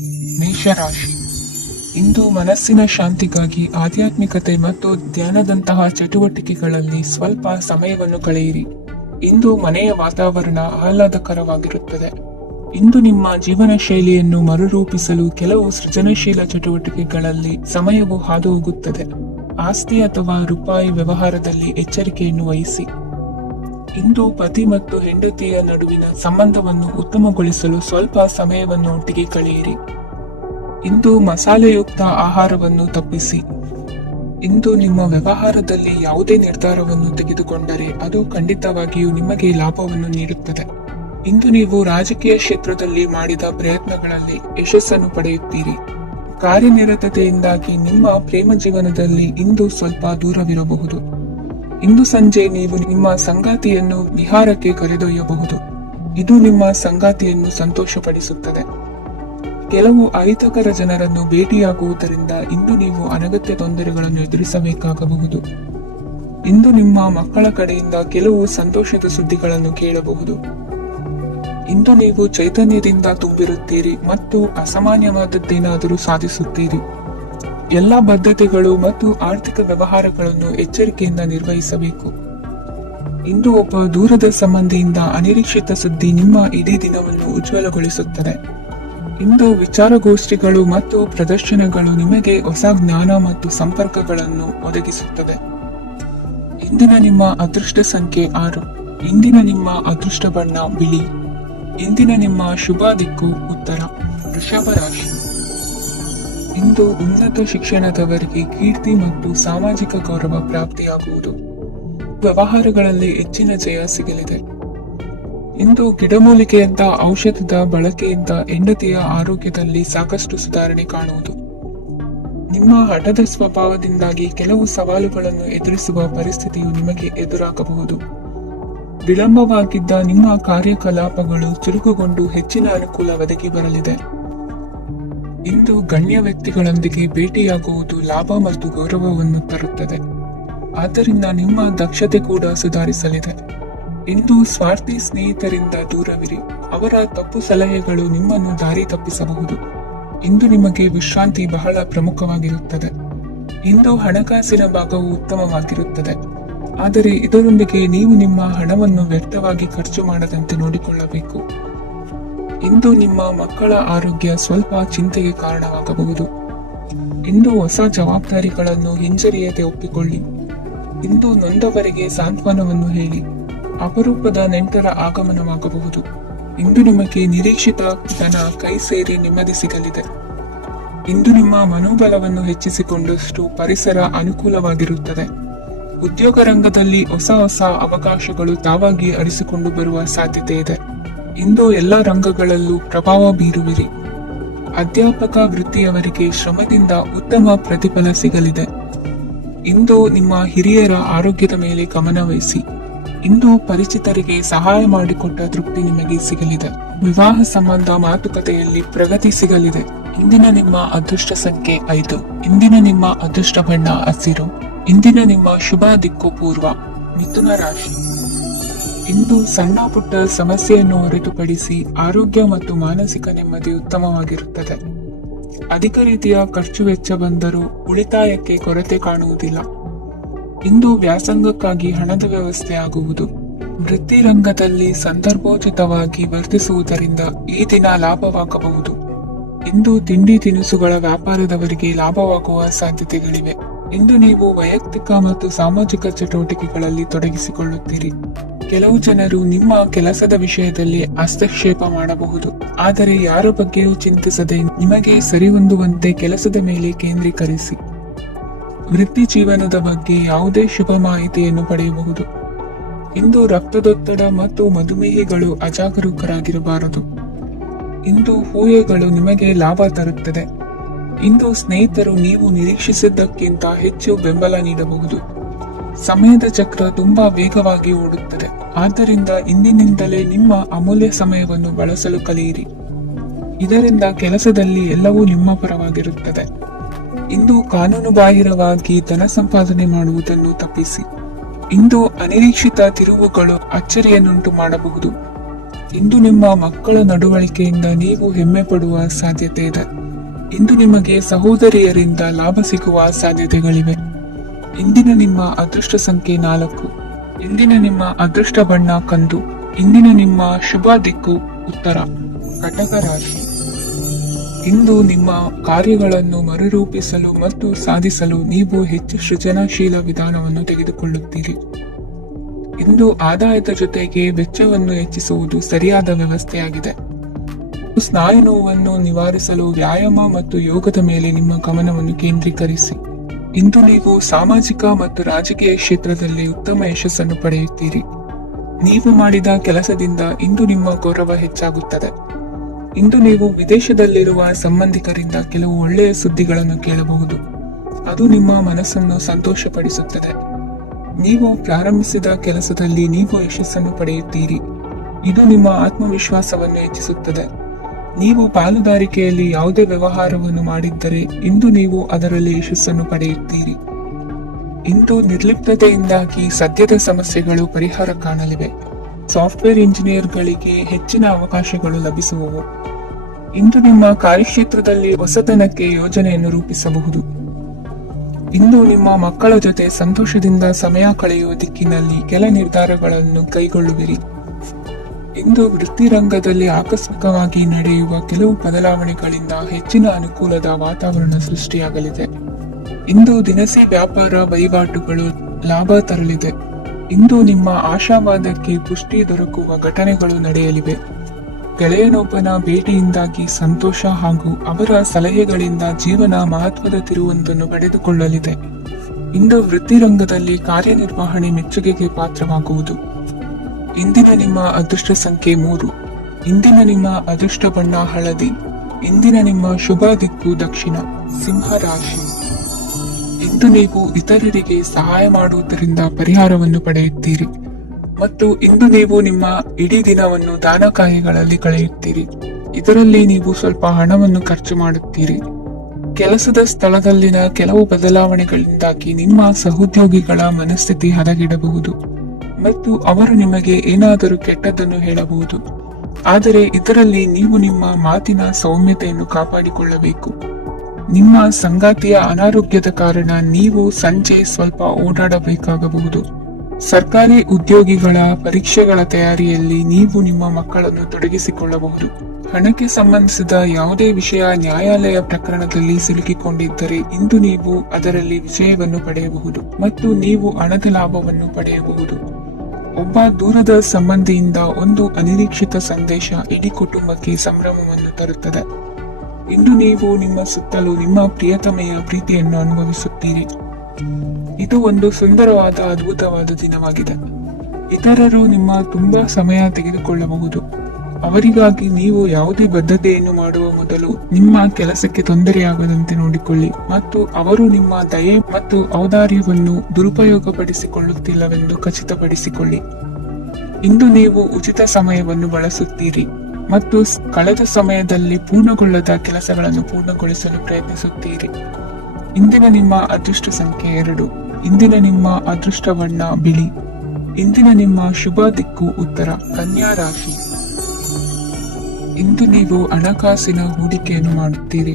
ಮೇಷರಾಶಿ. ಇಂದು ಮನಸ್ಸಿನ ಶಾಂತಿಗಾಗಿ ಆಧ್ಯಾತ್ಮಿಕತೆ ಮತ್ತು ಧ್ಯಾನದಂತಹ ಚಟುವಟಿಕೆಗಳಲ್ಲಿ ಸ್ವಲ್ಪ ಸಮಯವನ್ನು ಕಳೆಯಿರಿ. ಇಂದು ಮನೆಯ ವಾತಾವರಣ ಆಹ್ಲಾದಕರವಾಗಿರುತ್ತದೆ. ಇಂದು ನಿಮ್ಮ ಜೀವನ ಶೈಲಿಯನ್ನು ಮರುರೂಪಿಸಲು ಕೆಲವು ಸೃಜನಶೀಲ ಚಟುವಟಿಕೆಗಳಲ್ಲಿ ಸಮಯವು ಹಾದು ಹೋಗುತ್ತದೆ. ಆಸ್ತಿ ಅಥವಾ ರೂಪಾಯಿ ವ್ಯವಹಾರದಲ್ಲಿ ಎಚ್ಚರಿಕೆಯನ್ನು ವಹಿಸಿ. ಇಂದು ಪತಿ ಮತ್ತು ಹೆಂಡತಿಯ ನಡುವಿನ ಸಂಬಂಧವನ್ನು ಉತ್ತಮಗೊಳಿಸಲು ಸ್ವಲ್ಪ ಸಮಯವನ್ನು ಒಟ್ಟಿಗೆ ಕಳೆಯಿರಿ. ಇಂದು ಮಸಾಲೆಯುಕ್ತ ಆಹಾರವನ್ನು ತಪ್ಪಿಸಿ. ಇಂದು ನಿಮ್ಮ ವ್ಯವಹಾರದಲ್ಲಿ ಯಾವುದೇ ನಿರ್ಧಾರವನ್ನು ತೆಗೆದುಕೊಂಡರೆ ಅದು ಖಂಡಿತವಾಗಿಯೂ ನಿಮಗೆ ಲಾಭವನ್ನು ನೀಡುತ್ತದೆ. ಇಂದು ನೀವು ರಾಜಕೀಯ ಕ್ಷೇತ್ರದಲ್ಲಿ ಮಾಡಿದ ಪ್ರಯತ್ನಗಳಲ್ಲಿ ಯಶಸ್ಸನ್ನು ಪಡೆಯುತ್ತೀರಿ. ಕಾರ್ಯನಿರತತೆಯಿಂದಾಗಿ ನಿಮ್ಮ ಪ್ರೇಮ ಜೀವನದಲ್ಲಿ ಇಂದು ಸ್ವಲ್ಪ ದೂರವಿರಬಹುದು. ಇಂದು ಸಂಜೆ ನೀವು ನಿಮ್ಮ ಸಂಗಾತಿಯನ್ನು ವಿಹಾರಕ್ಕೆ ಕರೆದೊಯ್ಯಬಹುದು. ಇದು ನಿಮ್ಮ ಸಂಗಾತಿಯನ್ನು ಸಂತೋಷಪಡಿಸುತ್ತದೆ. ಕೆಲವು ಅಹಿತಕರ ಜನರನ್ನು ಭೇಟಿಯಾಗುವುದರಿಂದ ಇಂದು ನೀವು ಅನಗತ್ಯ ತೊಂದರೆಗಳನ್ನು ಎದುರಿಸಬೇಕಾಗಬಹುದು. ಇಂದು ನಿಮ್ಮ ಮಕ್ಕಳ ಕಡೆಯಿಂದ ಕೆಲವು ಸಂತೋಷದ ಸುದ್ದಿಗಳನ್ನು ಕೇಳಬಹುದು. ಇಂದು ನೀವು ಚೈತನ್ಯದಿಂದ ತುಂಬಿರುತ್ತೀರಿ ಮತ್ತು ಅಸಾಮಾನ್ಯವಾದದ್ದೇನಾದರೂ ಸಾಧಿಸುತ್ತೀರಿ. ಎಲ್ಲ ಬದ್ಧತೆಗಳು ಮತ್ತು ಆರ್ಥಿಕ ವ್ಯವಹಾರಗಳನ್ನು ಎಚ್ಚರಿಕೆಯಿಂದ ನಿರ್ವಹಿಸಬೇಕು. ಇಂದು ಒಬ್ಬ ದೂರದ ಸಂಬಂಧಿಯಿಂದ ಅನಿರೀಕ್ಷಿತ ಸುದ್ದಿ ನಿಮ್ಮ ಇಡೀ ದಿನವನ್ನು ಉಜ್ವಲಗೊಳಿಸುತ್ತದೆ. ಇಂದು ವಿಚಾರಗೋಷ್ಠಿಗಳು ಮತ್ತು ಪ್ರದರ್ಶನಗಳು ನಿಮಗೆ ಹೊಸ ಜ್ಞಾನ ಮತ್ತು ಸಂಪರ್ಕಗಳನ್ನು ಒದಗಿಸುತ್ತದೆ. ಇಂದಿನ ನಿಮ್ಮ ಅದೃಷ್ಟ ಸಂಖ್ಯೆ 6. ಇಂದಿನ ನಿಮ್ಮ ಅದೃಷ್ಟ ಬಣ್ಣ ಬಿಳಿ. ಇಂದಿನ ನಿಮ್ಮ ಶುಭ ದಿಕ್ಕು ಉತ್ತರ. ವೃಷಭ ರಾಶಿ. ಇಂದು ಉನ್ನತ ಶಿಕ್ಷಣದವರಿಗೆ ಕೀರ್ತಿ ಮತ್ತು ಸಾಮಾಜಿಕ ಗೌರವ ಪ್ರಾಪ್ತಿಯಾಗುವುದು. ವ್ಯವಹಾರಗಳಲ್ಲಿ ಹೆಚ್ಚಿನ ಜಯ ಸಿಗಲಿದೆ. ಇಂದು ಗಿಡಮೂಲಿಕೆಯಂತ ಔಷಧದ ಬಳಕೆಯಿಂದ ಹೆಂಡತಿಯ ಆರೋಗ್ಯದಲ್ಲಿ ಸಾಕಷ್ಟು ಸುಧಾರಣೆ ಕಾಣುವುದು. ನಿಮ್ಮ ಹಠದ ಸ್ವಭಾವದಿಂದಾಗಿ ಕೆಲವು ಸವಾಲುಗಳನ್ನು ಎದುರಿಸುವ ಪರಿಸ್ಥಿತಿಯು ನಿಮಗೆ ಎದುರಾಗಬಹುದು. ವಿಳಂಬವಾಗಿದ್ದ ನಿಮ್ಮ ಕಾರ್ಯಕಲಾಪಗಳು ಚುರುಕುಗೊಂಡು ಹೆಚ್ಚಿನ ಅನುಕೂಲ ಒದಗಿ ಬರಲಿದೆ. ಇಂದು ಗಣ್ಯ ವ್ಯಕ್ತಿಗಳೊಂದಿಗೆ ಭೇಟಿಯಾಗುವುದು ಲಾಭ ಮತ್ತು ಗೌರವವನ್ನು ತರುತ್ತದೆ. ಆದ್ದರಿಂದ ನಿಮ್ಮ ದಕ್ಷತೆ ಕೂಡ ಸುಧಾರಿಸಲಿದೆ. ಇಂದು ಸ್ವಾರ್ಥಿ ಸ್ನೇಹಿತರಿಂದ ದೂರವಿರಿ. ಅವರ ತಪ್ಪು ಸಲಹೆಗಳು ನಿಮ್ಮನ್ನು ದಾರಿ ತಪ್ಪಿಸಬಹುದು. ಇಂದು ನಿಮಗೆ ವಿಶ್ರಾಂತಿ ಬಹಳ ಪ್ರಮುಖವಾಗಿರುತ್ತದೆ. ಇಂದು ಹಣಕಾಸಿನ ಭಾಗವು ಉತ್ತಮವಾಗಿರುತ್ತದೆ. ಆದರೆ ಇದರೊಂದಿಗೆ ನೀವು ನಿಮ್ಮ ಹಣವನ್ನು ವ್ಯರ್ಥವಾಗಿ ಖರ್ಚು ಮಾಡದಂತೆ ನೋಡಿಕೊಳ್ಳಬೇಕು. ಇಂದು ನಿಮ್ಮ ಮಕ್ಕಳ ಆರೋಗ್ಯ ಸ್ವಲ್ಪ ಚಿಂತೆಗೆ ಕಾರಣವಾಗಬಹುದು. ಇಂದು ಹೊಸ ಜವಾಬ್ದಾರಿಗಳನ್ನು ಹಿಂಜರಿಯದೆ ಒಪ್ಪಿಕೊಳ್ಳಿ. ಇಂದು ನೊಂದವರಿಗೆ ಸಾಂತ್ವನವನ್ನು ಹೇಳಿ. ಅಪರೂಪದ ನೆಂಟರ ಆಗಮನವಾಗಬಹುದು. ಇಂದು ನಿಮಗೆ ನಿರೀಕ್ಷಿತ ಧನ ಕೈ ಸೇರಿ ನೆಮ್ಮದಿ ಸಿಗಲಿದೆ. ಇಂದು ನಿಮ್ಮ ಮನೋಬಲವನ್ನು ಹೆಚ್ಚಿಸಿಕೊಂಡಷ್ಟು ಪರಿಸರ ಅನುಕೂಲವಾಗಿರುತ್ತದೆ. ಉದ್ಯೋಗ ರಂಗದಲ್ಲಿ ಹೊಸ ಹೊಸ ಅವಕಾಶಗಳು ತಾವಾಗಿ ಅರಿಸಿಕೊಂಡು ಬರುವ ಸಾಧ್ಯತೆ ಇದೆ. ಇಂದು ಎಲ್ಲ ರಂಗಗಳಲ್ಲೂ ಪ್ರಭಾವ ಬೀರುವಿರಿ. ಅಧ್ಯಾಪಕ ವೃತ್ತಿಯವರಿಗೆ ಶ್ರಮದಿಂದ ಉತ್ತಮ ಪ್ರತಿಫಲ ಸಿಗಲಿದೆ. ಇಂದು ನಿಮ್ಮ ಹಿರಿಯರ ಆರೋಗ್ಯದ ಮೇಲೆ ಗಮನ ವಹಿಸಿ. ಇಂದು ಪರಿಚಿತರಿಗೆ ಸಹಾಯ ಮಾಡಿಕೊಟ್ಟ ತೃಪ್ತಿ ನಿಮಗೆ ಸಿಗಲಿದೆ. ವಿವಾಹ ಸಂಬಂಧ ಮಾತುಕತೆಯಲ್ಲಿ ಪ್ರಗತಿ ಸಿಗಲಿದೆ. ಇಂದಿನ ನಿಮ್ಮ ಅದೃಷ್ಟ ಸಂಖ್ಯೆ 5. ಇಂದಿನ ನಿಮ್ಮ ಅದೃಷ್ಟ ಬಣ್ಣ ಹಸಿರು. ಇಂದಿನ ನಿಮ್ಮ ಶುಭ ದಿಕ್ಕು ಪೂರ್ವ. ಮಿಥುನ ರಾಶಿ. ಇಂದು ಸಣ್ಣ ಪುಟ್ಟ ಸಮಸ್ಯೆಯನ್ನು ಹೊರತುಪಡಿಸಿ ಆರೋಗ್ಯ ಮತ್ತು ಮಾನಸಿಕ ನೆಮ್ಮದಿ ಉತ್ತಮವಾಗಿರುತ್ತದೆ. ಅಧಿಕ ರೀತಿಯ ಖರ್ಚು ವೆಚ್ಚ ಬಂದರೂ ಉಳಿತಾಯಕ್ಕೆ ಕೊರತೆ ಕಾಣುವುದಿಲ್ಲ. ಇಂದು ವ್ಯಾಸಂಗಕ್ಕಾಗಿ ಹಣದ ವ್ಯವಸ್ಥೆ ಆಗುವುದು. ವೃತ್ತಿ ರಂಗದಲ್ಲಿ ಸಂದರ್ಭೋಚಿತವಾಗಿ ವರ್ತಿಸುವುದರಿಂದ ಈ ದಿನ ಲಾಭವಾಗಬಹುದು. ಇಂದು ತಿಂಡಿ ತಿನಿಸುಗಳ ವ್ಯಾಪಾರದವರಿಗೆ ಲಾಭವಾಗುವ ಸಾಧ್ಯತೆಗಳಿವೆ. ಇಂದು ನೀವು ವೈಯಕ್ತಿಕ ಮತ್ತು ಸಾಮಾಜಿಕ ಚಟುವಟಿಕೆಗಳಲ್ಲಿ ತೊಡಗಿಸಿಕೊಳ್ಳುತ್ತೀರಿ. ಕೆಲವು ಜನರು ನಿಮ್ಮ ಕೆಲಸದ ವಿಷಯದಲ್ಲಿ ಹಸ್ತಕ್ಷೇಪ ಮಾಡಬಹುದು. ಆದರೆ ಯಾರ ಬಗ್ಗೆಯೂ ಚಿಂತಿಸದೆ ನಿಮಗೆ ಸರಿಹೊಂದುವಂತೆ ಕೆಲಸದ ಮೇಲೆ ಕೇಂದ್ರೀಕರಿಸಿ. ವೃತ್ತಿ ಜೀವನದ ಬಗ್ಗೆ ಯಾವುದೇ ಶುಭ ಮಾಹಿತಿಯನ್ನು ಪಡೆಯಬಹುದು. ಇಂದು ರಕ್ತದೊತ್ತಡ ಮತ್ತು ಮಧುಮೇಹಿಗಳು ಅಜಾಗರೂಕರಾಗಿರಬಾರದು. ಇಂದು ಊಹೆಗಳು ನಿಮಗೆ ಲಾಭ ತರುತ್ತದೆ. ಇಂದು ಸ್ನೇಹಿತರು ನೀವು ನಿರೀಕ್ಷಿಸಿದ್ದಕ್ಕಿಂತ ಹೆಚ್ಚು ಬೆಂಬಲ ನೀಡಬಹುದು. ಸಮಯದ ಚಕ್ರ ತುಂಬಾ ವೇಗವಾಗಿ ಓಡುತ್ತದೆ. ಆದ್ದರಿಂದ ಇಂದಿನಿಂದಲೇ ನಿಮ್ಮ ಅಮೂಲ್ಯ ಸಮಯವನ್ನು ಬಳಸಲು ಕಲಿಯಿರಿ. ಇದರಿಂದ ಕೆಲಸದಲ್ಲಿ ಎಲ್ಲವೂ ನಿಮ್ಮ ಪರವಾಗಿರುತ್ತದೆ. ಇಂದು ಕಾನೂನುಬಾಹಿರವಾಗಿ ಧನ ಸಂಪಾದನೆ ಮಾಡುವುದನ್ನು ತಪ್ಪಿಸಿ. ಇಂದು ಅನಿರೀಕ್ಷಿತ ತಿರುವುಗಳು ಅಚ್ಚರಿಯನ್ನುಂಟು ಮಾಡಬಹುದು. ಇಂದು ನಿಮ್ಮ ಮಕ್ಕಳ ನಡವಳಿಕೆಯಿಂದ ನೀವು ಹೆಮ್ಮೆ ಪಡುವ ಸಾಧ್ಯತೆ ಇದೆ. ಇಂದು ನಿಮಗೆ ಸಹೋದರಿಯರಿಂದ ಲಾಭ ಸಿಗುವ ಸಾಧ್ಯತೆಗಳಿವೆ. ಇಂದಿನ ನಿಮ್ಮ ಅದೃಷ್ಟ ಸಂಖ್ಯೆ 4. ಇಂದಿನ ನಿಮ್ಮ ಅದೃಷ್ಟ ಬಣ್ಣ ಕಂದು. ಇಂದಿನ ನಿಮ್ಮ ಶುಭ ದಿಕ್ಕು ಉತ್ತರ. ಕಟಕ ರಾಶಿ. ಇಂದು ನಿಮ್ಮ ಕಾರ್ಯಗಳನ್ನು ಮರುರೂಪಿಸಲು ಮತ್ತು ಸಾಧಿಸಲು ನೀವು ಹೆಚ್ಚು ಸೃಜನಶೀಲ ವಿಧಾನವನ್ನು ತೆಗೆದುಕೊಳ್ಳುತ್ತೀರಿ. ಇಂದು ಆದಾಯದ ಜೊತೆಗೆ ವೆಚ್ಚವನ್ನು ಹೆಚ್ಚಿಸುವುದು ಸರಿಯಾದ ವ್ಯವಸ್ಥೆಯಾಗಿದೆ. ಸ್ನಾಯು ನೋವನ್ನು ನಿವಾರಿಸಲು ವ್ಯಾಯಾಮ ಮತ್ತು ಯೋಗದ ಮೇಲೆ ನಿಮ್ಮ ಗಮನವನ್ನು ಕೇಂದ್ರೀಕರಿಸಿ. ಇಂದು ನೀವು ಸಾಮಾಜಿಕ ಮತ್ತು ರಾಜಕೀಯ ಕ್ಷೇತ್ರದಲ್ಲಿ ಉತ್ತಮ ಯಶಸ್ಸನ್ನು ಪಡೆಯುತ್ತೀರಿ. ನೀವು ಮಾಡಿದ ಕೆಲಸದಿಂದ ಇಂದು ನಿಮ್ಮ ಗೌರವ ಹೆಚ್ಚಾಗುತ್ತದೆ. ಇಂದು ನೀವು ವಿದೇಶದಲ್ಲಿರುವ ಸಂಬಂಧಿಕರಿಂದ ಕೆಲವು ಒಳ್ಳೆಯ ಸುದ್ದಿಗಳನ್ನು ಕೇಳಬಹುದು. ಅದು ನಿಮ್ಮ ಮನಸ್ಸನ್ನು ಸಂತೋಷಪಡಿಸುತ್ತದೆ. ನೀವು ಪ್ರಾರಂಭಿಸಿದ ಕೆಲಸದಲ್ಲಿ ನೀವು ಯಶಸ್ಸನ್ನು ಪಡೆಯುತ್ತೀರಿ. ಇದು ನಿಮ್ಮ ಆತ್ಮವಿಶ್ವಾಸವನ್ನು ಹೆಚ್ಚಿಸುತ್ತದೆ. ನೀವು ಪಾಲುದಾರಿಕೆಯಲ್ಲಿ ಯಾವುದೇ ವ್ಯವಹಾರವನ್ನು ಮಾಡಿದ್ದರೆ ಇಂದು ನೀವು ಅದರಲ್ಲಿ ಯಶಸ್ಸನ್ನು ಪಡೆಯುತ್ತೀರಿ. ಇಂದು ನಿರ್ಲಿಪ್ತತೆಯಿಂದಾಗಿ ಸದ್ಯದ ಸಮಸ್ಯೆಗಳು ಪರಿಹಾರ ಕಾಣಲಿವೆ. ಸಾಫ್ಟ್ವೇರ್ ಇಂಜಿನಿಯರ್ಗಳಿಗೆ ಹೆಚ್ಚಿನ ಅವಕಾಶಗಳು ಲಭಿಸುವವು. ಇಂದು ನಿಮ್ಮ ಕಾರ್ಯಕ್ಷೇತ್ರದಲ್ಲಿ ಹೊಸತನಕ್ಕೆ ಯೋಜನೆಯನ್ನು ರೂಪಿಸಬಹುದು. ಇಂದು ನಿಮ್ಮ ಮಕ್ಕಳ ಜೊತೆ ಸಂತೋಷದಿಂದ ಸಮಯ ಕಳೆಯುವ ದಿಕ್ಕಿನಲ್ಲಿ ಕೆಲ ನಿರ್ಧಾರಗಳನ್ನು ಕೈಗೊಳ್ಳುವಿರಿ. ಇಂದು ವೃತ್ತಿರಂಗದಲ್ಲಿ ಆಕಸ್ಮಿಕವಾಗಿ ನಡೆಯುವ ಕೆಲವು ಬದಲಾವಣೆಗಳಿಂದ ಹೆಚ್ಚಿನ ಅನುಕೂಲದ ವಾತಾವರಣ ಸೃಷ್ಟಿಯಾಗಲಿದೆ. ಇಂದು ದಿನಸಿ ವ್ಯಾಪಾರ ವಹಿವಾಟುಗಳು ಲಾಭ ತರಲಿದೆ. ಇಂದು ನಿಮ್ಮ ಆಶಾವಾದಕ್ಕೆ ಪುಷ್ಟಿ ದೊರಕುವ ಘಟನೆಗಳು ನಡೆಯಲಿವೆ. ಗೆಳೆಯನೊಬ್ಬನ ಭೇಟಿಯಿಂದಾಗಿ ಸಂತೋಷ ಹಾಗೂ ಅವರ ಸಲಹೆಗಳಿಂದ ಜೀವನ ಮಹತ್ವದ ತಿರುವೊಂದನ್ನು ಪಡೆದುಕೊಳ್ಳಲಿದೆ. ಇಂದು ವೃತ್ತಿರಂಗದಲ್ಲಿ ಕಾರ್ಯನಿರ್ವಹಣೆ ಮೆಚ್ಚುಗೆಗೆ ಪಾತ್ರವಾಗುವುದು. ಇಂದಿನ ನಿಮ್ಮ ಅದೃಷ್ಟ ಸಂಖ್ಯೆ 3. ಇಂದಿನ ನಿಮ್ಮ ಅದೃಷ್ಟ ಬಣ್ಣ ಹಳದಿ. ಇಂದಿನ ನಿಮ್ಮ ಶುಭ ದಿಕ್ಕು ದಕ್ಷಿಣ. ಸಿಂಹ ರಾಶಿ. ಇಂದು ನೀವು ಇತರರಿಗೆ ಸಹಾಯ ಮಾಡುವುದರಿಂದ ಪರಿಹಾರವನ್ನು ಪಡೆಯುತ್ತೀರಿ ಮತ್ತು ಇಂದು ನೀವು ನಿಮ್ಮ ಇಡೀ ದಿನವನ್ನು ದಾನ ಕಾರ್ಯಗಳಲ್ಲಿ ಕಳೆಯುತ್ತೀರಿ. ಇದರಲ್ಲಿ ನೀವು ಸ್ವಲ್ಪ ಹಣವನ್ನು ಖರ್ಚು ಮಾಡುತ್ತೀರಿ. ಕೆಲಸದ ಸ್ಥಳದಲ್ಲಿನ ಕೆಲವು ಬದಲಾವಣೆಗಳಿಂದಾಗಿ ನಿಮ್ಮ ಸಹೋದ್ಯೋಗಿಗಳ ಮನಸ್ಥಿತಿ ಹದಗೆಡಬಹುದು ಮತ್ತು ಅವರು ನಿಮಗೆ ಏನಾದರೂ ಕೆಟ್ಟದ್ದನ್ನು ಹೇಳಬಹುದು. ಆದರೆ ಇದರಲ್ಲಿ ನೀವು ನಿಮ್ಮ ಮಾತಿನ ಸೌಮ್ಯತೆಯನ್ನು ಕಾಪಾಡಿಕೊಳ್ಳಬೇಕು. ನಿಮ್ಮ ಸಂಗಾತಿಯ ಅನಾರೋಗ್ಯದ ಕಾರಣ ನೀವು ಸಂಜೆ ಸ್ವಲ್ಪ ಓಡಾಡಬೇಕಾಗಬಹುದು. ಸರ್ಕಾರಿ ಉದ್ಯೋಗಿಗಳ ಪರೀಕ್ಷೆಗಳ ತಯಾರಿಯಲ್ಲಿ ನೀವು ನಿಮ್ಮ ಮಕ್ಕಳನ್ನು ತೊಡಗಿಸಿಕೊಳ್ಳಬಹುದು. ಹಣಕ್ಕೆ ಸಂಬಂಧಿಸಿದ ಯಾವುದೇ ವಿಷಯ ನ್ಯಾಯಾಲಯ ಪ್ರಕರಣದಲ್ಲಿ ಸಿಲುಕಿಕೊಂಡಿದ್ದರೆ ಇಂದು ನೀವು ಅದರಲ್ಲಿ ವಿಜಯವನ್ನು ಪಡೆಯಬಹುದು ಮತ್ತು ನೀವು ಹಣದ ಲಾಭವನ್ನು ಪಡೆಯಬಹುದು. ಒಬ್ಬ ದೂರದ ಸಂಬಂಧಿಯಿಂದ ಒಂದು ಅನಿರೀಕ್ಷಿತ ಸಂದೇಶ ಇಡೀ ಕುಟುಂಬಕ್ಕೆ ಸಂಭ್ರಮವನ್ನು ತರುತ್ತದೆ. ಇಂದು ನೀವು ನಿಮ್ಮ ಸುತ್ತಲೂ ನಿಮ್ಮ ಪ್ರಿಯತಮೆಯ ಪ್ರೀತಿಯನ್ನು ಅನುಭವಿಸುತ್ತೀರಿ. ಇದು ಒಂದು ಸುಂದರವಾದ ಅದ್ಭುತವಾದ ದಿನವಾಗಿದೆ. ಇತರರು ನಿಮ್ಮ ತುಂಬಾ ಸಮಯ ತೆಗೆದುಕೊಳ್ಳಬಹುದು. ಅವರಿಗಾಗಿ ನೀವು ಯಾವುದೇ ಬದ್ಧತೆಯನ್ನು ಮಾಡುವ ಮೊದಲು ನಿಮ್ಮ ಕೆಲಸಕ್ಕೆ ತೊಂದರೆಯಾಗದಂತೆ ನೋಡಿಕೊಳ್ಳಿ ಮತ್ತು ಅವರು ನಿಮ್ಮ ದಯೆ ಮತ್ತು ಔದಾರ್ಯವನ್ನು ದುರುಪಯೋಗಪಡಿಸಿಕೊಳ್ಳುತ್ತಿಲ್ಲವೆಂದು ಖಚಿತಪಡಿಸಿಕೊಳ್ಳಿ. ಇಂದು ನೀವು ಉಚಿತ ಸಮಯವನ್ನು ಬಳಸುತ್ತೀರಿ ಮತ್ತು ಕಳೆದ ಸಮಯದಲ್ಲಿ ಪೂರ್ಣಗೊಳ್ಳದ ಕೆಲಸಗಳನ್ನು ಪೂರ್ಣಗೊಳಿಸಲು ಪ್ರಯತ್ನಿಸುತ್ತೀರಿ. ಇಂದಿನ ನಿಮ್ಮ ಅದೃಷ್ಟ ಸಂಖ್ಯೆ 2. ಇಂದಿನ ನಿಮ್ಮ ಅದೃಷ್ಟ ಬಣ್ಣ ಬಿಳಿ. ಇಂದಿನ ನಿಮ್ಮ ಶುಭ ದಿಕ್ಕು ಉತ್ತರ. ಕನ್ಯಾ ರಾಶಿ. ಇಂದು ನೀವು ಹಣಕಾಸಿನ ಹೂಡಿಕೆಯನ್ನು ಮಾಡುತ್ತೀರಿ.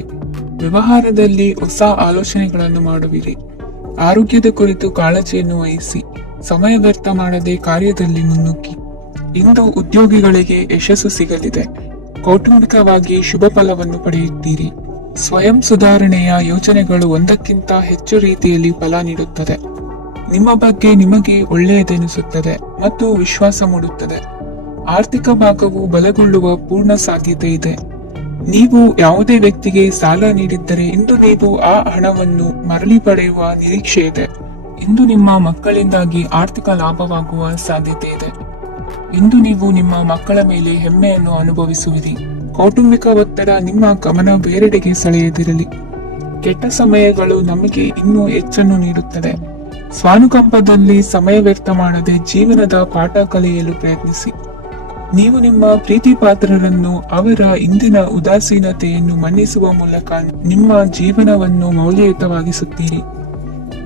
ವ್ಯವಹಾರದಲ್ಲಿ ಹೊಸ ಆಲೋಚನೆಗಳನ್ನು ಮಾಡುವಿರಿ. ಆರೋಗ್ಯದ ಕುರಿತು ಕಾಳಜಿಯನ್ನು ವಹಿಸಿ. ಸಮಯ ವ್ಯರ್ಥ ಮಾಡದೆ ಕಾರ್ಯದಲ್ಲಿ ಮುನ್ನುಗ್ಗಿ. ಇಂದು ಉದ್ಯೋಗಿಗಳಿಗೆ ಯಶಸ್ಸು ಸಿಗಲಿದೆ. ಕೌಟುಂಬಿಕವಾಗಿ ಶುಭ ಫಲವನ್ನು ಪಡೆಯುತ್ತೀರಿ. ಸ್ವಯಂ ಸುಧಾರಣೆಯ ಯೋಜನೆಗಳು ಒಂದಕ್ಕಿಂತ ಹೆಚ್ಚು ರೀತಿಯಲ್ಲಿ ಫಲ ನೀಡುತ್ತದೆ. ನಿಮ್ಮ ಬಗ್ಗೆ ನಿಮಗೆ ಒಳ್ಳೆಯದೆನಿಸುತ್ತದೆ ಮತ್ತು ವಿಶ್ವಾಸ ಮೂಡುತ್ತದೆ. ಆರ್ಥಿಕ ಭಾಗವು ಬಲಗೊಳ್ಳುವ ಪೂರ್ಣ ಸಾಧ್ಯತೆ ಇದೆ. ನೀವು ಯಾವುದೇ ವ್ಯಕ್ತಿಗೆ ಸಾಲ ನೀಡಿದ್ದರೆ ಇಂದು ನೀವು ಆ ಹಣವನ್ನು ಮರಳಿ ಪಡೆಯುವ ನಿರೀಕ್ಷೆ ಇದೆ. ಇಂದು ನಿಮ್ಮ ಮಕ್ಕಳಿಂದಾಗಿ ಆರ್ಥಿಕ ಲಾಭವಾಗುವ ಸಾಧ್ಯತೆ ಇದೆ. ಇಂದು ನೀವು ನಿಮ್ಮ ಮಕ್ಕಳ ಮೇಲೆ ಹೆಮ್ಮೆಯನ್ನು ಅನುಭವಿಸುವಿರಿ. ಕೌಟುಂಬಿಕ ಒತ್ತಡ ನಿಮ್ಮ ಗಮನ ಬೇರೆಡೆಗೆ ಸೆಳೆಯದಿರಲಿ. ಕೆಟ್ಟ ಸಮಯಗಳು ನಮಗೆ ಇನ್ನೂ ಹೆಚ್ಚನ್ನು ನೀಡುತ್ತದೆ. ಸ್ವಾನುಕಂಪದಲ್ಲಿ ಸಮಯ ವ್ಯರ್ಥ ಮಾಡದೆ ಜೀವನದ ಪಾಠ ಕಲಿಯಲು ಪ್ರಯತ್ನಿಸಿ. ನೀವು ನಿಮ್ಮ ಪ್ರೀತಿ ಪಾತ್ರರನ್ನು ಅವರ ಇಂದಿನ ಉದಾಸೀನತೆಯನ್ನು ಮನ್ನಿಸುವ ಮೂಲಕ ನಿಮ್ಮ ಜೀವನವನ್ನು ಮೌಲ್ಯಯುತವಾಗಿಸುತ್ತೀರಿ.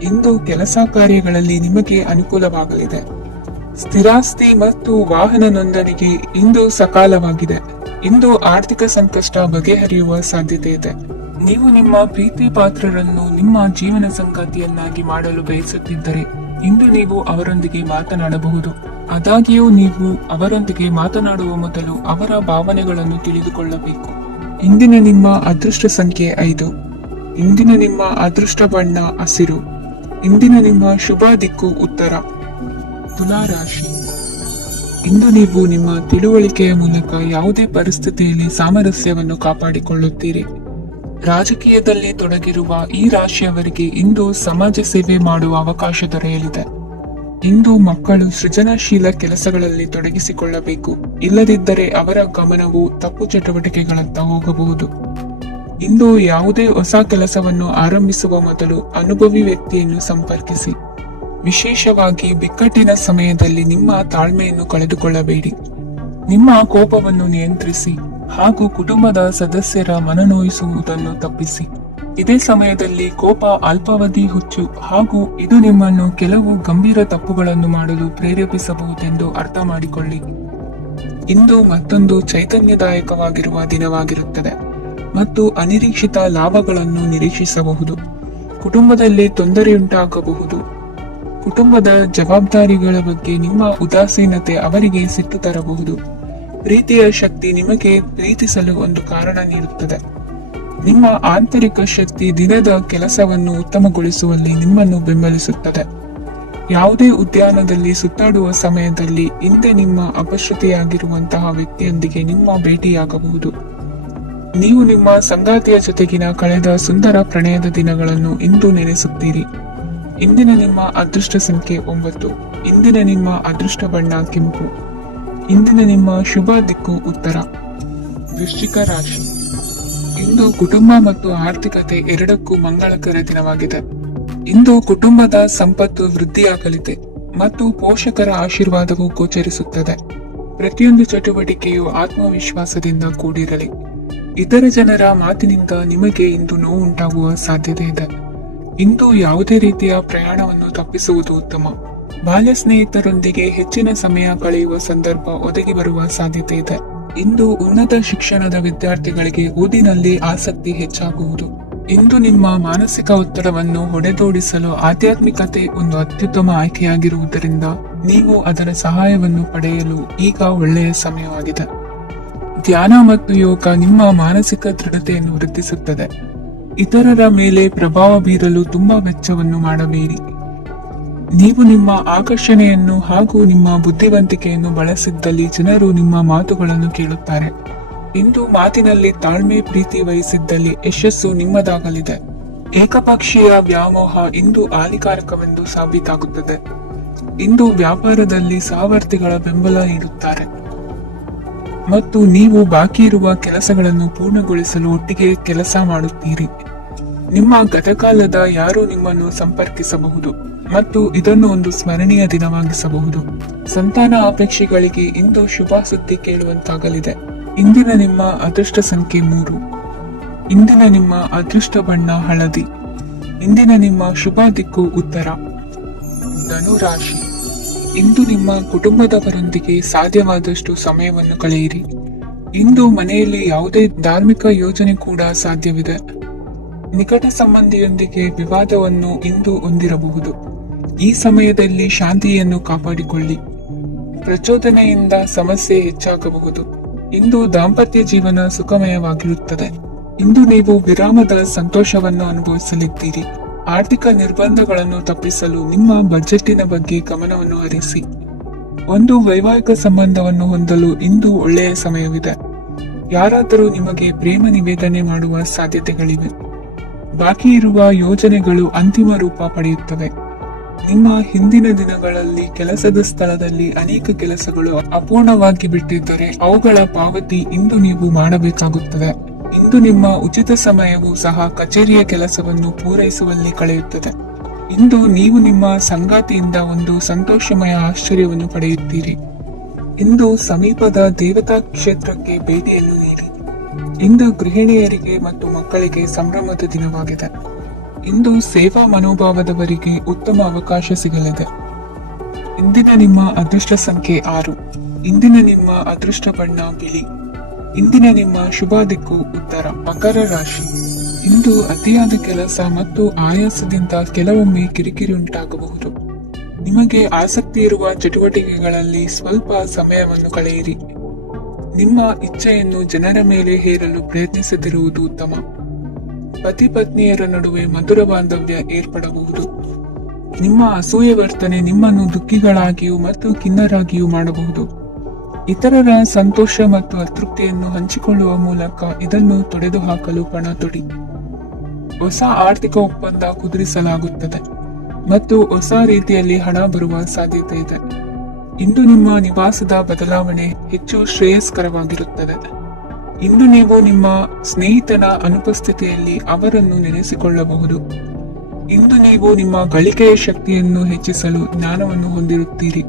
ಇಂದು ಕೆಲಸ ಕಾರ್ಯಗಳಲ್ಲಿ ನಿಮಗೆ ಅನುಕೂಲವಾಗಲಿದೆ. ಸ್ಥಿರಾಸ್ತಿ ಮತ್ತು ವಾಹನ ನೋಂದಣಿಗೆ ಇಂದು ಸಕಾಲವಾಗಿದೆ. ಇಂದು ಆರ್ಥಿಕ ಸಂಕಷ್ಟ ಬಗೆಹರಿಯುವ ಸಾಧ್ಯತೆ ಇದೆ. ನೀವು ನಿಮ್ಮ ಪ್ರೀತಿ ಪಾತ್ರರನ್ನು ನಿಮ್ಮ ಜೀವನ ಸಂಗಾತಿಯನ್ನಾಗಿ ಮಾಡಲು ಬಯಸುತ್ತಿದ್ದರೆ ಇಂದು ನೀವು ಅವರೊಂದಿಗೆ ಮಾತನಾಡಬಹುದು. ಆದಾಗ್ಯೂ ನೀವು ಅವರೊಂದಿಗೆ ಮಾತನಾಡುವ ಮೊದಲು ಅವರ ಭಾವನೆಗಳನ್ನು ತಿಳಿದುಕೊಳ್ಳಬೇಕು. ಇಂದಿನ ನಿಮ್ಮ ಅದೃಷ್ಟ ಸಂಖ್ಯೆ 5. ಇಂದಿನ ನಿಮ್ಮ ಅದೃಷ್ಟ ಬಣ್ಣ ಹಸಿರು. ಇಂದಿನ ನಿಮ್ಮ ಶುಭ ದಿಕ್ಕು ಉತ್ತರ. ತುಲಾ ರಾಶಿ. ಇಂದು ನೀವು ನಿಮ್ಮ ತಿಳುವಳಿಕೆಯ ಮೂಲಕ ಯಾವುದೇ ಪರಿಸ್ಥಿತಿಯಲ್ಲಿ ಸಾಮರಸ್ಯವನ್ನು ಕಾಪಾಡಿಕೊಳ್ಳುತ್ತೀರಿ. ರಾಜಕೀಯದಲ್ಲಿ ತೊಡಗಿರುವ ಈ ರಾಶಿಯವರಿಗೆ ಇಂದು ಸಮಾಜ ಸೇವೆ ಮಾಡುವ ಅವಕಾಶ ದೊರೆಯಲಿದೆ. ಇಂದು ಮಕ್ಕಳು ಸೃಜನಶೀಲ ಕೆಲಸಗಳಲ್ಲಿ ತೊಡಗಿಸಿಕೊಳ್ಳಬೇಕು. ಇಲ್ಲದಿದ್ದರೆ ಅವರ ಗಮನವು ತಪ್ಪು ಚಟುವಟಿಕೆಗಳತ್ತ ಹೋಗಬಹುದು. ಇಂದು ಯಾವುದೇ ಹೊಸ ಕೆಲಸವನ್ನು ಆರಂಭಿಸುವ ಮೊದಲು ಅನುಭವಿ ವ್ಯಕ್ತಿಯನ್ನು ಸಂಪರ್ಕಿಸಿ. ವಿಶೇಷವಾಗಿ ಬಿಕ್ಕಟ್ಟಿನ ಸಮಯದಲ್ಲಿ ನಿಮ್ಮ ತಾಳ್ಮೆಯನ್ನು ಕಳೆದುಕೊಳ್ಳಬೇಡಿ. ನಿಮ್ಮ ಕೋಪವನ್ನು ನಿಯಂತ್ರಿಸಿ ಹಾಗೂ ಕುಟುಂಬದ ಸದಸ್ಯರ ಮನನೋಯಿಸುವುದನ್ನು ತಪ್ಪಿಸಿ. ಇದೇ ಸಮಯದಲ್ಲಿ ಕೋಪ ಅಲ್ಪಾವಧಿ ಹುಚ್ಚು ಹಾಗೂ ಇದು ನಿಮ್ಮನ್ನು ಕೆಲವು ಗಂಭೀರ ತಪ್ಪುಗಳನ್ನು ಮಾಡಲು ಪ್ರೇರೇಪಿಸಬಹುದೆಂದು ಅರ್ಥ ಮಾಡಿಕೊಳ್ಳಿ. ಇಂದು ಮತ್ತೊಂದು ಚೈತನ್ಯದಾಯಕವಾಗಿರುವ ದಿನವಾಗಿರುತ್ತದೆ ಮತ್ತು ಅನಿರೀಕ್ಷಿತ ಲಾಭಗಳನ್ನು ನಿರೀಕ್ಷಿಸಬಹುದು. ಕುಟುಂಬದಲ್ಲಿ ತೊಂದರೆಯುಂಟಾಗಬಹುದು. ಕುಟುಂಬದ ಜವಾಬ್ದಾರಿಗಳ ಬಗ್ಗೆ ನಿಮ್ಮ ಉದಾಸೀನತೆ ಅವರಿಗೆ ಸಿಟ್ಟು ತರಬಹುದು. ಪ್ರೀತಿಯ ಶಕ್ತಿ ನಿಮಗೆ ಪ್ರೀತಿಸಲು ಒಂದು ಕಾರಣ ನೀಡುತ್ತದೆ. ನಿಮ್ಮ ಆಂತರಿಕ ಶಕ್ತಿ ದಿನದ ಕೆಲಸವನ್ನು ಉತ್ತಮಗೊಳಿಸುವಲ್ಲಿ ನಿಮ್ಮನ್ನು ಬೆಂಬಲಿಸುತ್ತದೆ. ಯಾವುದೇ ಉದ್ಯಾನದಲ್ಲಿ ಸುತ್ತಾಡುವ ಸಮಯದಲ್ಲಿ ಹಿಂದೆ ನಿಮ್ಮ ಅಪಶ್ರುತಿಯಾಗಿರುವಂತಹ ವ್ಯಕ್ತಿಯೊಂದಿಗೆ ನಿಮ್ಮ ಭೇಟಿಯಾಗಬಹುದು. ನೀವು ನಿಮ್ಮ ಸಂಗಾತಿಯ ಜೊತೆಗಿನ ಕಳೆದ ಸುಂದರ ಪ್ರಣಯದ ದಿನಗಳನ್ನು ಇಂದು ನೆನೆಸುತ್ತೀರಿ. ಇಂದಿನ ನಿಮ್ಮ ಅದೃಷ್ಟ ಸಂಖ್ಯೆ 9. ಇಂದಿನ ನಿಮ್ಮ ಅದೃಷ್ಟ ಬಣ್ಣ ಕೆಂಪು. ಇಂದಿನ ನಿಮ್ಮ ಶುಭ ದಿಕ್ಕು ಉತ್ತರ. ವೃಶ್ಚಿಕ ರಾಶಿ. ಇಂದು ಕುಟುಂಬ ಮತ್ತು ಆರ್ಥಿಕತೆ ಎರಡಕ್ಕೂ ಮಂಗಳಕರ ದಿನವಾಗಿದೆ. ಇಂದು ಕುಟುಂಬದ ಸಂಪತ್ತು ವೃದ್ಧಿಯಾಗಲಿದೆ ಮತ್ತು ಪೋಷಕರ ಆಶೀರ್ವಾದವು ಗೋಚರಿಸುತ್ತದೆ. ಪ್ರತಿಯೊಂದು ಚಟುವಟಿಕೆಯು ಆತ್ಮವಿಶ್ವಾಸದಿಂದ ಕೂಡಿರಲಿ. ಇತರ ಜನರ ಮಾತಿನಿಂದ ನಿಮಗೆ ಇಂದು ನೋವು ಉಂಟಾಗುವ ಸಾಧ್ಯತೆ ಇದೆ. ಇಂದು ಯಾವುದೇ ರೀತಿಯ ಪ್ರಯಾಣವನ್ನು ತಪ್ಪಿಸುವುದು ಉತ್ತಮ. ಬಾಲ್ಯ ಸ್ನೇಹಿತರೊಂದಿಗೆ ಹೆಚ್ಚಿನ ಸಮಯ ಕಳೆಯುವ ಸಂದರ್ಭ ಒದಗಿ ಬರುವ ಸಾಧ್ಯತೆ ಇದೆ. ಇಂದು ಉನ್ನತ ಶಿಕ್ಷಣದ ವಿದ್ಯಾರ್ಥಿಗಳಿಗೆ ಓದಿನಲ್ಲಿ ಆಸಕ್ತಿ ಹೆಚ್ಚಾಗುವುದು. ಇಂದು ನಿಮ್ಮ ಮಾನಸಿಕ ಒತ್ತಡವನ್ನು ಹೊಡೆದೋಡಿಸಲು ಆಧ್ಯಾತ್ಮಿಕತೆ ಒಂದು ಅತ್ಯುತ್ತಮ ಆಯ್ಕೆಯಾಗಿರುವುದರಿಂದ ನೀವು ಅದರ ಸಹಾಯವನ್ನು ಪಡೆಯಲು ಈಗ ಒಳ್ಳೆಯ ಸಮಯವಾಗಿದೆ. ಧ್ಯಾನ ಮತ್ತು ಯೋಗ ನಿಮ್ಮ ಮಾನಸಿಕ ದೃಢತೆಯನ್ನು ವೃದ್ಧಿಸುತ್ತದೆ. ಇತರರ ಮೇಲೆ ಪ್ರಭಾವ ಬೀರಲು ತುಂಬಾ ವೆಚ್ಚವನ್ನು ಮಾಡಬೇಡಿ. ನೀವು ನಿಮ್ಮ ಆಕರ್ಷಣೆಯನ್ನು ಹಾಗೂ ನಿಮ್ಮ ಬುದ್ಧಿವಂತಿಕೆಯನ್ನು ಬಳಸಿದ್ದಲ್ಲಿ ಜನರು ನಿಮ್ಮ ಮಾತುಗಳನ್ನು ಕೇಳುತ್ತಾರೆ. ಇಂದು ಮಾತಿನಲ್ಲಿ ತಾಳ್ಮೆ ಪ್ರೀತಿ ವಹಿಸಿದ್ದಲ್ಲಿ ಯಶಸ್ಸು ನಿಮ್ಮದಾಗಲಿದೆ. ಏಕಪಕ್ಷೀಯ ವ್ಯಾಮೋಹ ಇಂದು ಹಾನಿಕಾರಕವೆಂದು ಸಾಬೀತಾಗುತ್ತದೆ. ಇಂದು ವ್ಯಾಪಾರದಲ್ಲಿ ಸಹವರ್ತಿಗಳ ಬೆಂಬಲ ನೀಡುತ್ತಾರೆ ಮತ್ತು ನೀವು ಬಾಕಿ ಇರುವ ಕೆಲಸಗಳನ್ನು ಪೂರ್ಣಗೊಳಿಸಲು ಒಟ್ಟಿಗೆ ಕೆಲಸ ಮಾಡುತ್ತೀರಿ. ನಿಮ್ಮ ಗತಕಾಲದ ಯಾರು ನಿಮ್ಮನ್ನು ಸಂಪರ್ಕಿಸಬಹುದು ಮತ್ತು ಇದನ್ನು ಒಂದು ಸ್ಮರಣೀಯ ದಿನವಾಗಿಸಬಹುದು. ಸಂತಾನ ಅಪೇಕ್ಷೆಗಳಿಗೆ ಇಂದು ಶುಭ ಸುದ್ದಿ ಕೇಳುವಂತಾಗಲಿದೆ. ಇಂದಿನ ನಿಮ್ಮ ಅದೃಷ್ಟ ಸಂಖ್ಯೆ 3. ಇಂದಿನ ನಿಮ್ಮ ಅದೃಷ್ಟ ಬಣ್ಣ ಹಳದಿ. ಇಂದಿನ ನಿಮ್ಮ ಶುಭ ದಿಕ್ಕು ಉತ್ತರ. ಧನು ರಾಶಿ. ಇಂದು ನಿಮ್ಮ ಕುಟುಂಬದವರೊಂದಿಗೆ ಸಾಧ್ಯವಾದಷ್ಟು ಸಮಯವನ್ನು ಕಳೆಯಿರಿ. ಇಂದು ಮನೆಯಲ್ಲಿ ಯಾವುದೇ ಧಾರ್ಮಿಕ ಯೋಜನೆ ಕೂಡ ಸಾಧ್ಯವಿದೆ. ನಿಕಟ ಸಂಬಂಧಿಯೊಂದಿಗೆ ವಿವಾದವನ್ನು ಇಂದು ಹೊಂದಿರಬಹುದು. ಈ ಸಮಯದಲ್ಲಿ ಶಾಂತಿಯನ್ನು ಕಾಪಾಡಿಕೊಳ್ಳಿ. ಪ್ರಚೋದನೆಯಿಂದ ಸಮಸ್ಯೆ ಹೆಚ್ಚಾಗಬಹುದು. ಇಂದು ದಾಂಪತ್ಯ ಜೀವನ ಸುಖಮಯವಾಗಿರುತ್ತದೆ. ಇಂದು ನೀವು ವಿರಾಮದ ಸಂತೋಷವನ್ನು ಅನುಭವಿಸಲಿದ್ದೀರಿ. ಆರ್ಥಿಕ ನಿರ್ಬಂಧಗಳನ್ನು ತಪ್ಪಿಸಲು ನಿಮ್ಮ ಬಜೆಟ್ಟಿನ ಬಗ್ಗೆ ಗಮನವನ್ನು ಹರಿಸಿ. ಒಂದು ವೈವಾಹಿಕ ಸಂಬಂಧವನ್ನು ಹೊಂದಲು ಇಂದು ಒಳ್ಳೆಯ ಸಮಯವಿದೆ. ಯಾರಾದರೂ ನಿಮಗೆ ಪ್ರೇಮ ನಿವೇದನೆ ಮಾಡುವ ಸಾಧ್ಯತೆಗಳಿವೆ. ಬಾಕಿ ಇರುವ ಯೋಜನೆಗಳು ಅಂತಿಮ ರೂಪ ಪಡೆಯುತ್ತವೆ. ನಿಮ್ಮ ಹಿಂದಿನ ದಿನಗಳಲ್ಲಿ ಕೆಲಸದ ಸ್ಥಳದಲ್ಲಿ ಅನೇಕ ಕೆಲಸಗಳು ಅಪೂರ್ಣವಾಗಿ ಬಿಟ್ಟಿದ್ದರೆ ಅವುಗಳ ಪಾವತಿ ಇಂದು ನೀವು ಮಾಡಬೇಕಾಗುತ್ತದೆ. ಇಂದು ನಿಮ್ಮ ಉಚಿತ ಸಮಯವು ಸಹ ಕಚೇರಿಯ ಕೆಲಸವನ್ನು ಪೂರೈಸುವಲ್ಲಿ ಕಳೆಯುತ್ತದೆ. ಇಂದು ನೀವು ನಿಮ್ಮ ಸಂಗಾತಿಯಿಂದ ಒಂದು ಸಂತೋಷಮಯ ಆಶ್ಚರ್ಯವನ್ನು ಪಡೆಯುತ್ತೀರಿ. ಇಂದು ಸಮೀಪದ ದೇವತಾ ಕ್ಷೇತ್ರಕ್ಕೆ ಭೇಟಿಯನ್ನು ನೀಡಿ. ಇಂದು ಗೃಹಿಣಿಯರಿಗೆ ಮತ್ತು ಮಕ್ಕಳಿಗೆ ಸಂಭ್ರಮದ ದಿನವಾಗಿದೆ. ಇಂದು ಸೇವಾ ಮನೋಭಾವದವರಿಗೆ ಉತ್ತಮ ಅವಕಾಶ ಸಿಗಲಿದೆ. ಇಂದಿನ ನಿಮ್ಮ ಅದೃಷ್ಟ ಸಂಖ್ಯೆ 6. ಇಂದಿನ ನಿಮ್ಮ ಅದೃಷ್ಟ ಬಣ್ಣ ಬಿಳಿ. ಇಂದಿನ ನಿಮ್ಮ ಶುಭ ದಿಕ್ಕು ಉತ್ತರ. ಮಕರ ರಾಶಿ. ಇಂದು ಅತಿಯಾದ ಕೆಲಸ ಮತ್ತು ಆಯಾಸದಿಂದ ಕೆಲವೊಮ್ಮೆ ಕಿರಿಕಿರಿ ಉಂಟಾಗಬಹುದು. ನಿಮಗೆ ಆಸಕ್ತಿ ಇರುವ ಚಟುವಟಿಕೆಗಳಲ್ಲಿ ಸ್ವಲ್ಪ ಸಮಯವನ್ನು ಕಳೆಯಿರಿ. ನಿಮ್ಮ ಇಚ್ಛೆಯನ್ನು ಜನರ ಮೇಲೆ ಹೇರಲು ಪ್ರಯತ್ನಿಸದಿರುವುದು ಉತ್ತಮ. ಪತಿ ಪತ್ನಿಯರ ನಡುವೆ ಮಧುರ ಬಾಂಧವ್ಯ ಏರ್ಪಡಬಹುದು. ನಿಮ್ಮ ಅಸೂಯೆ ವರ್ತನೆ ನಿಮ್ಮನ್ನು ದುಃಖಿಗಳಾಗಿಯೂ ಮತ್ತು ಖಿನ್ನರಾಗಿಯೂ ಮಾಡಬಹುದು. ಇತರರ ಸಂತೋಷ ಮತ್ತು ಅತೃಪ್ತಿಯನ್ನು ಹಂಚಿಕೊಳ್ಳುವ ಮೂಲಕ ಇದನ್ನು ತೊಡೆದುಹಾಕಲು ಪಣ ತೊಡಿ. ಹೊಸ ಆರ್ಥಿಕ ಒಪ್ಪಂದ ಕುದುರಿಸಲಾಗುತ್ತದೆ ಮತ್ತು ಹೊಸ ರೀತಿಯಲ್ಲಿ ಹಣ ಬರುವ ಸಾಧ್ಯತೆ ಇದೆ. ಇಂದು ನಿಮ್ಮ ನಿವಾಸದ ಬದಲಾವಣೆ ಹೆಚ್ಚು ಶ್ರೇಯಸ್ಕರವಾಗಿರುತ್ತದೆ. ಇಂದು ನೀವು ನಿಮ್ಮ ಸ್ನೇಹಿತನ ಅನುಪಸ್ಥಿತಿಯಲ್ಲಿ ಅವರನ್ನು ನೆನೆಸಿಕೊಳ್ಳಬಹುದು. ಇಂದು ನೀವು ನಿಮ್ಮ ಗಳಿಕೆಯ ಶಕ್ತಿಯನ್ನು ಹೆಚ್ಚಿಸಲು ಜ್ಞಾನವನ್ನು ಹೊಂದಿರುತ್ತೀರಿ.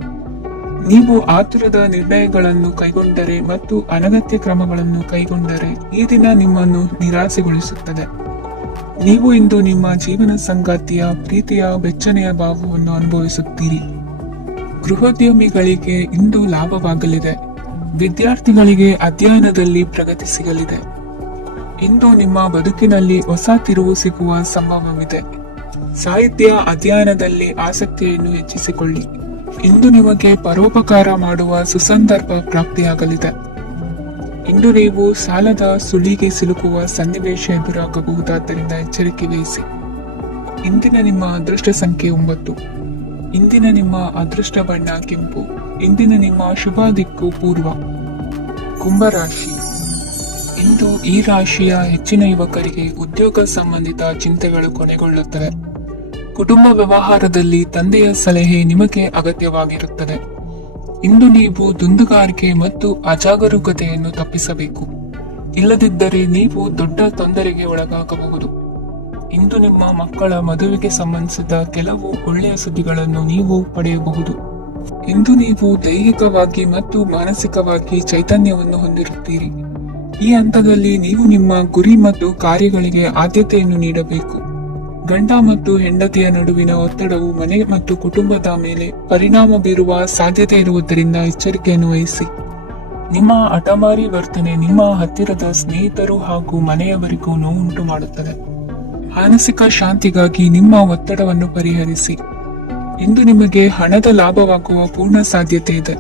ನೀವು ಆತುರದ ನಿರ್ಣಯಗಳನ್ನು ಕೈಗೊಂಡರೆ ಮತ್ತು ಅನಗತ್ಯ ಕ್ರಮಗಳನ್ನು ಕೈಗೊಂಡರೆ ಈ ದಿನ ನಿಮ್ಮನ್ನು ನಿರಾಸೆಗೊಳಿಸುತ್ತದೆ. ನೀವು ಇಂದು ನಿಮ್ಮ ಜೀವನ ಸಂಗಾತಿಯ ಪ್ರೀತಿಯ ಬೆಚ್ಚನೆಯ ಭಾವವನ್ನು ಅನುಭವಿಸುತ್ತೀರಿ. ಗೃಹೋದ್ಯಮಿಗಳಿಗೆ ಇಂದು ಲಾಭವಾಗಲಿದೆ. ವಿದ್ಯಾರ್ಥಿಗಳಿಗೆ ಅಧ್ಯಯನದಲ್ಲಿ ಪ್ರಗತಿ ಸಿಗಲಿದೆ. ಇಂದು ನಿಮ್ಮ ಬದುಕಿನಲ್ಲಿ ಹೊಸ ತಿರುವು ಸಿಗುವ ಸಂಭವವಿದೆ. ಸಾಹಿತ್ಯ ಅಧ್ಯಯನದಲ್ಲಿ ಆಸಕ್ತಿಯನ್ನು ಹೆಚ್ಚಿಸಿಕೊಳ್ಳಿ. ಇಂದು ನಿಮಗೆ ಪರೋಪಕಾರ ಮಾಡುವ ಸುಸಂದರ್ಭ ಪ್ರಾಪ್ತಿಯಾಗಲಿದೆ. ಇಂದು ನೀವು ಸಾಲದ ಸುಳಿಗೆ ಸಿಲುಕುವ ಸನ್ನಿವೇಶ ಎದುರಾಗಬಹುದಾದ್ದರಿಂದ ಎಚ್ಚರಿಕೆ ವಹಿಸಿ. ಇಂದಿನ ನಿಮ್ಮ ಅದೃಷ್ಟ ಸಂಖ್ಯೆ 9. ಇಂದಿನ ನಿಮ್ಮ ಅದೃಷ್ಟ ಬಣ್ಣ ಕೆಂಪು. ಇಂದಿನ ನಿಮ್ಮ ಶುಭ ದಿಕ್ಕು ಪೂರ್ವ. ಕುಂಭರಾಶಿ. ಇಂದು ಈ ರಾಶಿಯ ಹೆಚ್ಚಿನ ಯುವಕರಿಗೆ ಉದ್ಯೋಗ ಸಂಬಂಧಿತ ಚಿಂತೆಗಳು ಕೊನೆಗೊಳ್ಳುತ್ತವೆ. ಕುಟುಂಬ ವ್ಯವಹಾರದಲ್ಲಿ ತಂದೆಯ ಸಲಹೆ ನಿಮಗೆ ಅಗತ್ಯವಾಗಿರುತ್ತದೆ. ಇಂದು ನೀವು ದುಂದುಗಾರಿಕೆ ಮತ್ತು ಅಜಾಗರೂಕತೆಯನ್ನು ತಪ್ಪಿಸಬೇಕು. ಇಲ್ಲದಿದ್ದರೆ ನೀವು ದೊಡ್ಡ ತೊಂದರೆಗೆ ಒಳಗಾಗಬಹುದು. ಇಂದು ನಿಮ್ಮ ಮಕ್ಕಳ ಮದುವೆಗೆ ಸಂಬಂಧಿಸಿದ ಕೆಲವು ಒಳ್ಳೆಯ ಸುದ್ದಿಗಳನ್ನು ನೀವು ಪಡೆಯಬಹುದು. ಇಂದು ನೀವು ದೈಹಿಕವಾಗಿ ಮತ್ತು ಮಾನಸಿಕವಾಗಿ ಚೈತನ್ಯವನ್ನು ಹೊಂದಿರುತ್ತೀರಿ. ಈ ಹಂತದಲ್ಲಿ ನೀವು ನಿಮ್ಮ ಗುರಿ ಮತ್ತು ಕಾರ್ಯಗಳಿಗೆ ಆದ್ಯತೆಯನ್ನು ನೀಡಬೇಕು. ಗಂಡ ಮತ್ತು ಹೆಂಡತಿಯ ನಡುವಿನ ಒತ್ತಡವು ಮನೆ ಮತ್ತು ಕುಟುಂಬದ ಮೇಲೆ ಪರಿಣಾಮ ಬೀರುವ ಸಾಧ್ಯತೆ ಇರುವುದರಿಂದ ಎಚ್ಚರಿಕೆಯನ್ನು ವಹಿಸಿ. ನಿಮ್ಮ ಹಠಮಾರಿ ವರ್ತನೆ ನಿಮ್ಮ ಹತ್ತಿರದ ಸ್ನೇಹಿತರು ಹಾಗೂ ಮನೆಯವರಿಗೂ ನೋವುಂಟು ಮಾಡುತ್ತದೆ. ಮಾನಸಿಕ ಶಾಂತಿಗಾಗಿ ನಿಮ್ಮ ಒತ್ತಡವನ್ನು ಪರಿಹರಿಸಿ. ಇಂದು ನಿಮಗೆ ಹಣದ ಲಾಭವಾಗುವ ಪೂರ್ಣ ಸಾಧ್ಯತೆ ಇದೆ.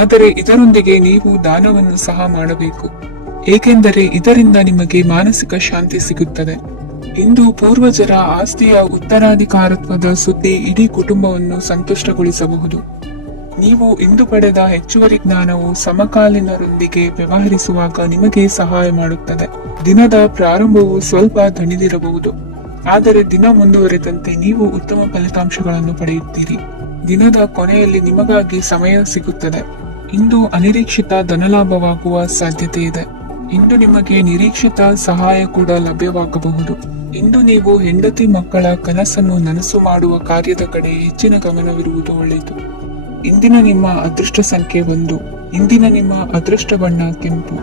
ಆದರೆ ಇದರೊಂದಿಗೆ ನೀವು ದಾನವನ್ನು ಸಹ ಮಾಡಬೇಕು, ಏಕೆಂದರೆ ಇದರಿಂದ ನಿಮಗೆ ಮಾನಸಿಕ ಶಾಂತಿ ಸಿಗುತ್ತದೆ. ಇಂದು ಪೂರ್ವಜರ ಆಸ್ತಿಯ ಉತ್ತರಾಧಿಕಾರತ್ವದ ಸುದ್ದಿ ಇಡೀ ಕುಟುಂಬವನ್ನು ಸಂತುಷ್ಟಗೊಳಿಸಬಹುದು. ನೀವು ಇಂದು ಪಡೆದ ಹೆಚ್ಚುವರಿ ಜ್ಞಾನವು ಸಮಕಾಲೀನರೊಂದಿಗೆ ವ್ಯವಹರಿಸುವಾಗ ನಿಮಗೆ ಸಹಾಯ ಮಾಡುತ್ತದೆ. ದಿನದ ಪ್ರಾರಂಭವು ಸ್ವಲ್ಪ ದಣಿದಿರಬಹುದು, ಆದರೆ ದಿನ ಮುಂದುವರೆದಂತೆ ನೀವು ಉತ್ತಮ ಫಲಿತಾಂಶಗಳನ್ನು ಪಡೆಯುತ್ತೀರಿ. ದಿನದ ಕೊನೆಯಲ್ಲಿ ನಿಮಗಾಗಿ ಸಮಯ ಸಿಗುತ್ತದೆ. ಇಂದು ಅನಿರೀಕ್ಷಿತ ಧನಲಾಭವಾಗುವ ಸಾಧ್ಯತೆ ಇದೆ. ಇಂದು ನಿಮಗೆ ನಿರೀಕ್ಷಿತ ಸಹಾಯ ಕೂಡ ಲಭ್ಯವಾಗಬಹುದು. ಇಂದು ನೀವು ಹೆಂಡತಿ ಮಕ್ಕಳ ಕನಸನ್ನು ನನಸು ಮಾಡುವ ಕಾರ್ಯದ ಕಡೆ ಹೆಚ್ಚಿನ ಗಮನವಿರುವುದು ಒಳ್ಳೆಯದು. ಇಂದಿನ ನಿಮ್ಮ ಅದೃಷ್ಟ ಸಂಖ್ಯೆ 1. ಇಂದಿನ ನಿಮ್ಮ ಅದೃಷ್ಟ ಬಣ್ಣ ಕೆಂಪು.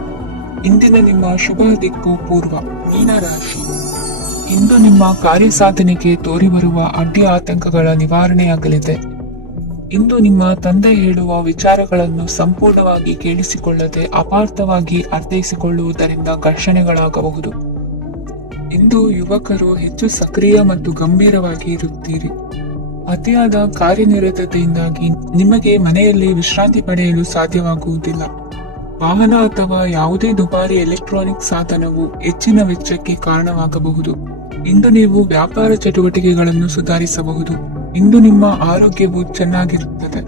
ಇಂದಿನ ನಿಮ್ಮ ಶುಭ ದಿಕ್ಕು ಪೂರ್ವ. ಮೀನರಾಶಿ. ಇಂದು ನಿಮ್ಮ ಕಾರ್ಯಸಾಧನೆಗೆ ತೋರಿಬರುವ ಅಡ್ಡಿ ಆತಂಕಗಳ ನಿವಾರಣೆಯಾಗಲಿದೆ. ಇಂದು ನಿಮ್ಮ ತಂದೆ ಹೇಳುವ ವಿಚಾರಗಳನ್ನು ಸಂಪೂರ್ಣವಾಗಿ ಕೇಳಿಸಿಕೊಳ್ಳದೆ ಅಪಾರ್ಥವಾಗಿ ಅರ್ಥೈಸಿಕೊಳ್ಳುವುದರಿಂದ ಘರ್ಷಣೆಗಳಾಗಬಹುದು. ಇಂದು ಯುವಕರು ಹೆಚ್ಚು ಸಕ್ರಿಯ ಮತ್ತು ಗಂಭೀರವಾಗಿ ಇರುತ್ತೀರಿ. ಅತಿಯಾದ ಕಾರ್ಯನಿರತತೆಯಿಂದಾಗಿ ನಿಮಗೆ ಮನೆಯಲ್ಲಿ ವಿಶ್ರಾಂತಿ ಪಡೆಯಲು ಸಾಧ್ಯವಾಗುವುದಿಲ್ಲ. ವಾಹನ ಅಥವಾ ಯಾವುದೇ ದುಬಾರಿ ಎಲೆಕ್ಟ್ರಾನಿಕ್ ಸಾಧನವು ಹೆಚ್ಚಿನ ವೆಚ್ಚಕ್ಕೆ ಕಾರಣವಾಗಬಹುದು. ಇಂದು ನೀವು ವ್ಯಾಪಾರ ಚಟುವಟಿಕೆಗಳನ್ನು ಸುಧಾರಿಸಬಹುದು. ಇಂದು ನಿಮ್ಮ ಆರೋಗ್ಯವು ಚೆನ್ನಾಗಿರುತ್ತದೆ.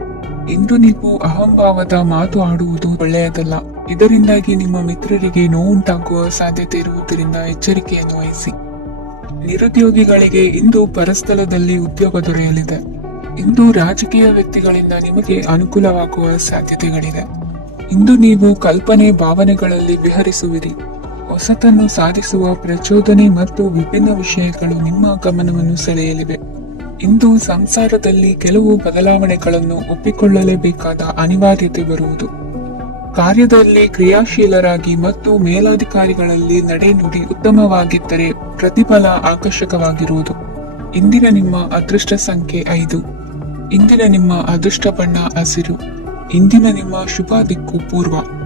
ಇಂದು ನೀವು ಅಹಂಭಾವದ ಮಾತು ಆಡುವುದು ಒಳ್ಳೆಯದಲ್ಲ. ಇದರಿಂದಾಗಿ ನಿಮ್ಮ ಮಿತ್ರರಿಗೆ ನೋವುಂಟಾಗುವ ಸಾಧ್ಯತೆ ಇರುವುದರಿಂದ ಎಚ್ಚರಿಕೆಯನ್ನು ವಹಿಸಿ. ನಿರುದ್ಯೋಗಿಗಳಿಗೆ ಇಂದು ಪರಸ್ಥಳದಲ್ಲಿ ಉದ್ಯೋಗ ದೊರೆಯಲಿದೆ. ಇಂದು ರಾಜಕೀಯ ವ್ಯಕ್ತಿಗಳಿಂದ ನಿಮಗೆ ಅನುಕೂಲವಾಗುವ ಸಾಧ್ಯತೆಗಳಿವೆ. ಇಂದು ನೀವು ಕಲ್ಪನೆ ಭಾವನೆಗಳಲ್ಲಿ ವಿಹರಿಸುವಿರಿ. ಹೊಸತನ್ನು ಸಾಧಿಸುವ ಪ್ರಚೋದನೆ ಮತ್ತು ವಿಭಿನ್ನ ವಿಷಯಗಳು ನಿಮ್ಮ ಗಮನವನ್ನು ಸೆಳೆಯಲಿವೆ. ಇಂದು ಸಂಸಾರದಲ್ಲಿ ಕೆಲವು ಬದಲಾವಣೆಗಳನ್ನು ಒಪ್ಪಿಕೊಳ್ಳಲೇಬೇಕಾದ ಅನಿವಾರ್ಯತೆ ಬರುವುದು. ಕಾರ್ಯದಲ್ಲಿ ಕ್ರಿಯಾಶೀಲರಾಗಿ ಮತ್ತು ಮೇಲಾಧಿಕಾರಿಗಳಲ್ಲಿ ನಡೆನುಡಿ ಉತ್ತಮವಾಗಿದ್ದರೆ ಪ್ರತಿಫಲ ಆಕರ್ಷಕವಾಗಿರುವುದು. ಇಂದಿನ ನಿಮ್ಮ ಅದೃಷ್ಟ ಸಂಖ್ಯೆ 5. ಇಂದಿನ ನಿಮ್ಮ ಅದೃಷ್ಟ ಬಣ್ಣ ಹಸಿರು. ಇಂದಿನ ನಿಮ್ಮ ಶುಭ ದಿಕ್ಕು ಪೂರ್ವ.